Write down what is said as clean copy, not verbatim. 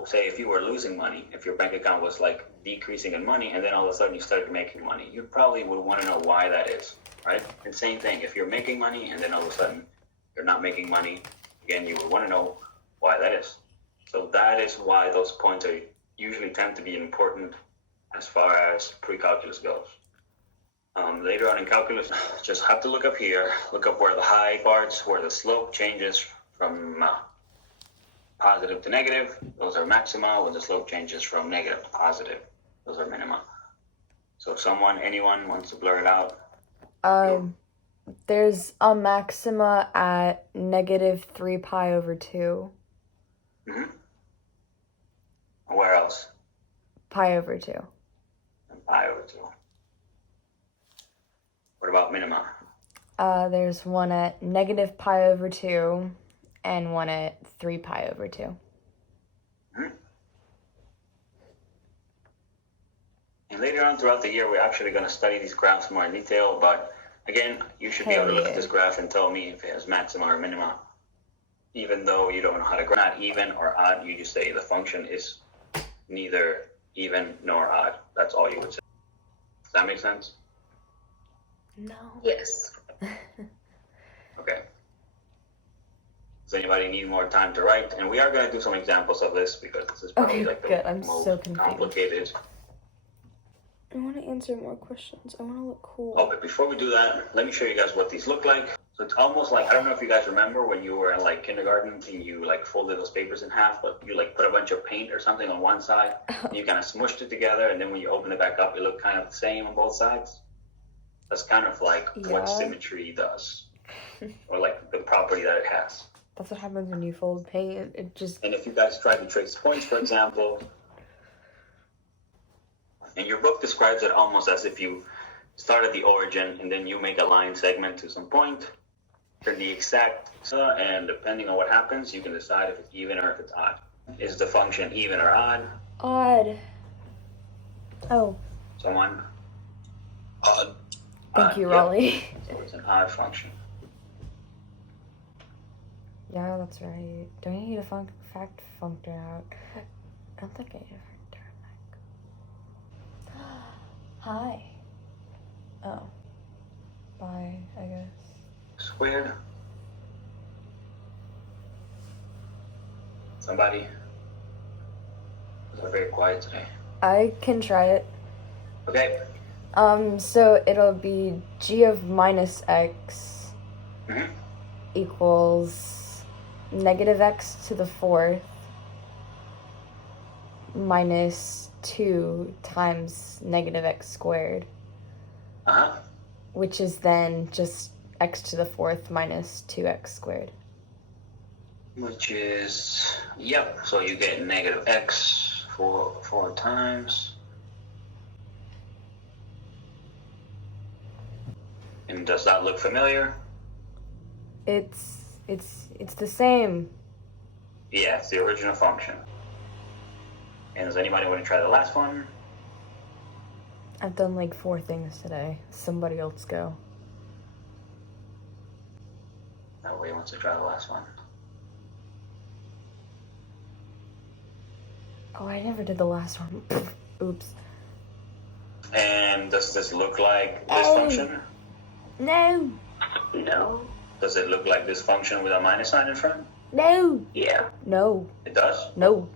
So say if you were losing money, if your bank account was like decreasing in money, and then all of a sudden you started making money, you probably would want to know why that is, right? And same thing, if you're making money and then all of a sudden you're not making money, again, you would want to know why that is. So that is why those points are usually tend to be important as far as pre-calculus goes. Later on in calculus, just have to look up here, look up where the high parts, where the slope changes from positive to negative, those are maxima. When the slope changes from negative to positive, those are minima. So if anyone wants to blur it out. There's a maxima at negative 3 pi over 2. Mm-hmm. Where else? Pi over 2. And pi over 2. What about minima? There's one at negative pi over 2 and one at 3 pi over 2. Mm-hmm. And later on throughout the year, we're actually going to study these graphs more in detail. But again, you should be able to look at this graph and tell me if it has maxima or minima. Even though you don't know how to graph, not even or odd, you just say the function is neither even nor odd. That's all you would say. Does that make sense? No. Yes. Okay. Does anybody need more time to write? And we are going to do some examples of this because this is probably like the most complicated. I want to answer more questions. I want to look cool. Oh, but before we do that, let me show you guys what these look like. So it's almost like, I don't know if you guys remember when you were in like kindergarten and you like folded those papers in half, but you like put a bunch of paint or something on one side, and you kind of smushed it together, and then when you open it back up, it looked kind of the same on both sides. That's kind of like what symmetry does, or like the property that it has. That's what happens when you fold paint. It just... And if you guys try to trace points, for example, and your book describes it almost as if you start at the origin and then you make a line segment to some point for the exact, and depending on what happens, you can decide if it's even or if it's odd. Is the function even or odd? Odd. Oh. Someone? Odd. Thank you, Raleigh. Yep. So it's an odd function. Yeah, that's right. Do I need a fact function out? I don't think I need a factor out. Hi. Oh. Bye, I guess. Squared. Somebody? They're very quiet today. I can try it. Okay. So it'll be g of minus x equals negative x to the 4th minus 2 times negative x squared. Which is then just x to the 4th minus 2x squared. Which is, yep, so you get negative x 4 times. And does that look familiar? It's the same. Yeah, it's the original function. And does anybody want to try the last one? I've done like 4 things today. Somebody else go. Nobody wants to try the last one. Oh, I never did the last one. Oops. And does this look like this function? No. No. Does it look like this function with a minus sign in front? No. Yeah. No. It does? No.